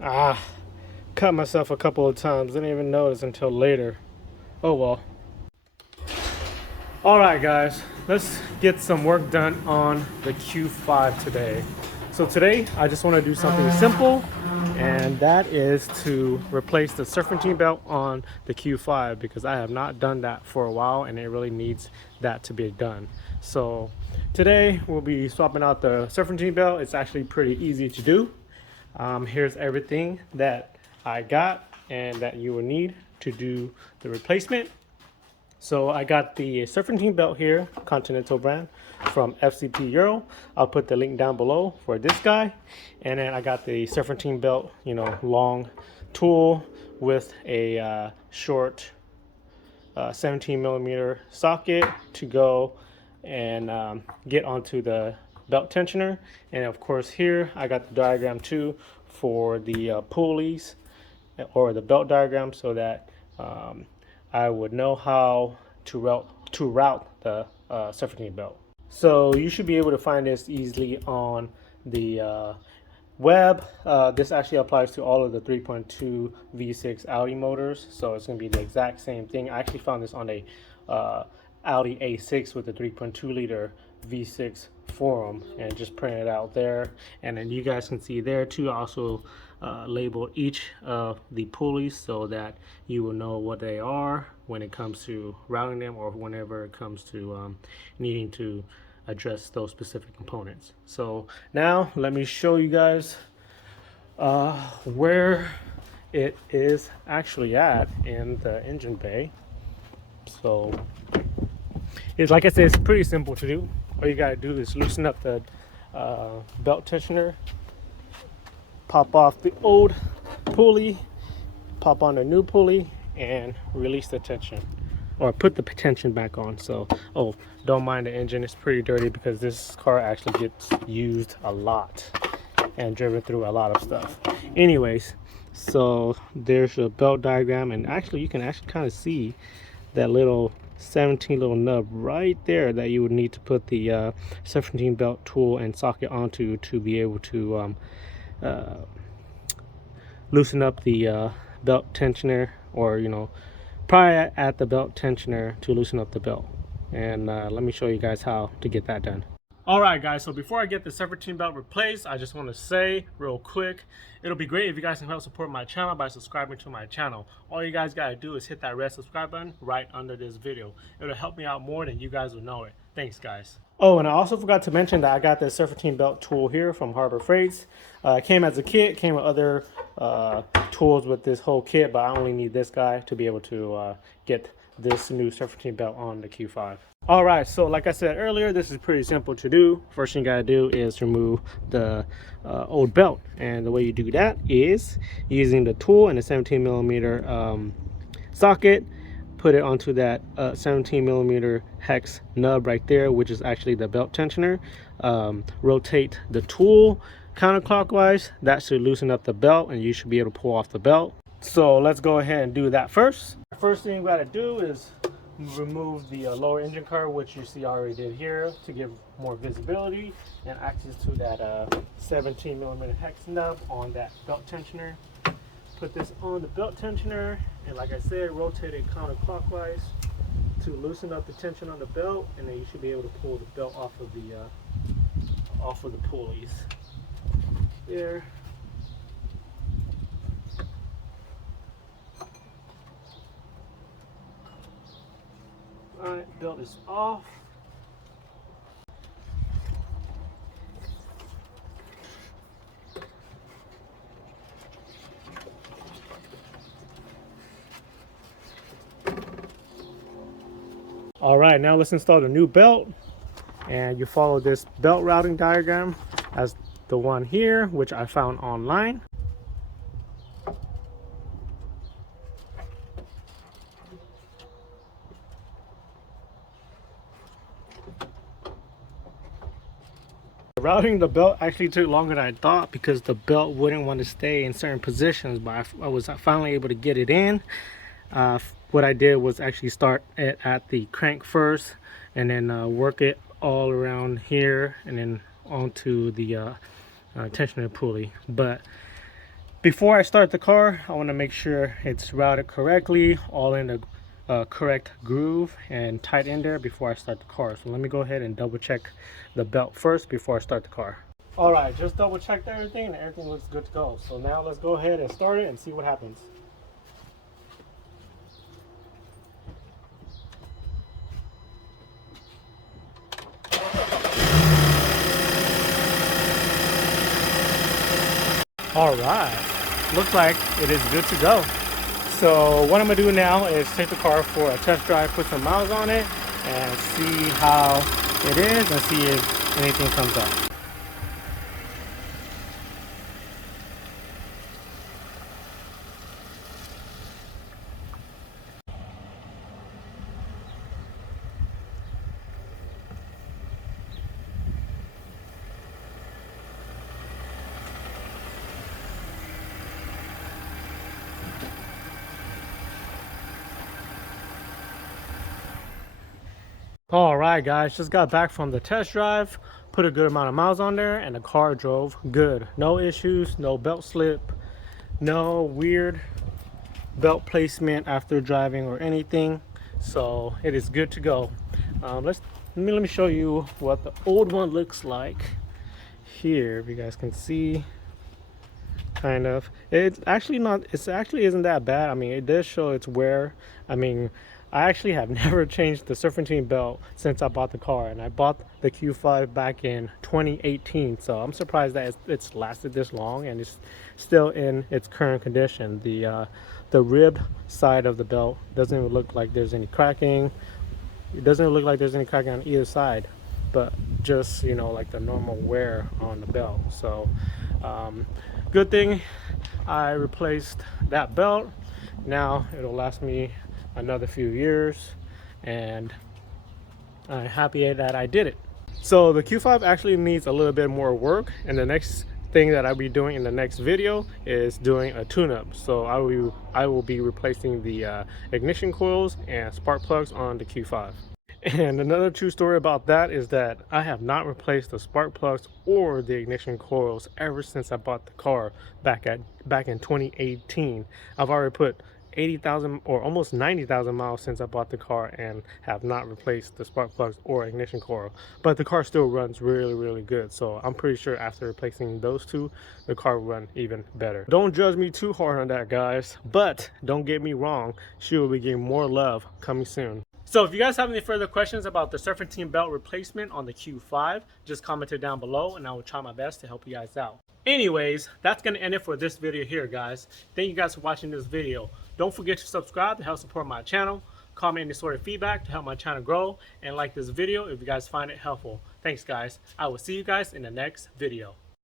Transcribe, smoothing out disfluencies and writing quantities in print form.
Cut myself a couple of times. Didn't even notice until later. Oh well. Alright guys, let's get some work done on the Q5 today. So today I just want to do something simple, and that is to replace the serpentine belt on the Q5 because I have not done that for a while and it really needs that to be done. So today we'll be swapping out the serpentine belt. It's actually pretty easy to do. Here's everything that I got and that you will need to do the replacement. So I got the Serpentine belt here, Continental brand from FCP Euro. I'll put the link down below for this guy. And then I got the Serpentine belt, you know, long tool with a short 17 millimeter socket to go and get onto the belt tensioner. And of course here I got the diagram too for the pulleys, or the belt diagram, so that I would know how to route the Serpentine belt. So you should be able to find this easily on the web. This actually applies to all of the 3.2 V6 Audi motors, so it's going to be the exact same thing. I actually found this on a Audi A6 with a 3.2 liter V6 forum and just printed it out there. And then you guys can see there too, I also label each of the pulleys so that you will know what they are when it comes to routing them, or whenever it comes to needing to address those specific components. So now let me show you guys where it is actually at in the engine bay. So it's, like I said, it's pretty simple to do. All you gotta do is loosen up the belt tensioner, pop off the old pulley, pop on the new pulley, and release the tension, or put the tension back on. So, oh, don't mind the engine, it's pretty dirty because this car actually gets used a lot and driven through a lot of stuff. Anyways, so there's a belt diagram, and actually you can actually kind of see that little 17 little nub right there that you would need to put the Serpentine belt tool and socket onto to be able to loosen up the belt tensioner, or you know, probably at the belt tensioner to loosen up the belt. And let me show you guys how to get that done. Alright guys, so before I get the Serpentine belt replaced, I just want to say real quick, it'll be great if you guys can help support my channel by subscribing to my channel. All you guys gotta do is hit that red subscribe button right under this video. It'll help me out more than you guys will know it. Thanks guys. Oh, and I also forgot to mention that I got the Serpentine belt tool here from Harbor Freights. It came as a kit, came with other tools with this whole kit, but I only need this guy to be able to get this new Serpentine belt on the Q5. Alright, so like I said earlier, this is pretty simple to do. First thing you gotta do is remove the old belt, and the way you do that is using the tool and the 17 millimeter socket. Put it onto that 17 millimeter hex nub right there, which is actually the belt tensioner. Rotate the tool counterclockwise. That should loosen up the belt and you should be able to pull off the belt. So let's go ahead and do that first. First thing we gotta do is remove the lower engine cover, which you see I already did here, to give more visibility and access to that 17 millimeter hex nub on that belt tensioner. Put this on the belt tensioner, and like I said, rotate it counterclockwise to loosen up the tension on the belt, and then you should be able to pull the belt off of the pulleys there. Alright, belt is off. Alright, now let's install the new belt, and you follow this belt routing diagram as the one here, which I found online. Routing the belt actually took longer than I thought because the belt wouldn't want to stay in certain positions, but I was finally able to get it in. What I did was actually start it at the crank first, and then work it all around here and then onto the tensioner pulley. But Before I start the car, I want to make sure it's routed correctly, all in the correct groove and tight in there before I start the car. So let me go ahead and double check the belt first before I start the car. All right, just double checked everything and everything looks good to go. So now let's go ahead and start it and see what happens. All right, looks like it is good to go. So what I'm gonna do now is take the car for a test drive, put some miles on it, and see how it is and see if anything comes up. All right, guys, just got back from the test drive, put a good amount of miles on there, and the car drove good. No issues, no belt slip, no weird belt placement after driving or anything. So it is good to go. Let me show you what the old one looks like here. If you guys can see, kind of, it's actually isn't that bad. I mean, it does show its wear. I mean, I actually have never changed the Serpentine belt since I bought the car, and I bought the Q5 back in 2018. So I'm surprised that it's lasted this long and it's still in its current condition. The ribbed side of the belt doesn't even look like there's any cracking. It doesn't look like there's any cracking on either side, but just, you know, like the normal wear on the belt. So good thing I replaced that belt. Now it'll last me another few years, and I'm happy that I did it. So the Q5 actually needs a little bit more work, and the next thing that I'll be doing in the next video is doing a tune-up. So I will be replacing the ignition coils and spark plugs on the Q5. And another true story about that is that I have not replaced the spark plugs or the ignition coils ever since I bought the car back in 2018. I've already put 80,000 or almost 90,000 miles since I bought the car and have not replaced the spark plugs or ignition coil. But the car still runs really good. So I'm pretty sure after replacing those two, the car will run even better. Don't judge me too hard on that, guys. But don't get me wrong, she will be getting more love coming soon. So if you guys have any further questions about the Serpentine belt replacement on the Q5, just comment it down below and I will try my best to help you guys out. Anyways, that's going to end it for this video here, guys. Thank you guys for watching this video. Don't forget to subscribe to help support my channel. Comment any sort of feedback to help my channel grow. And like this video if you guys find it helpful. Thanks, guys. I will see you guys in the next video.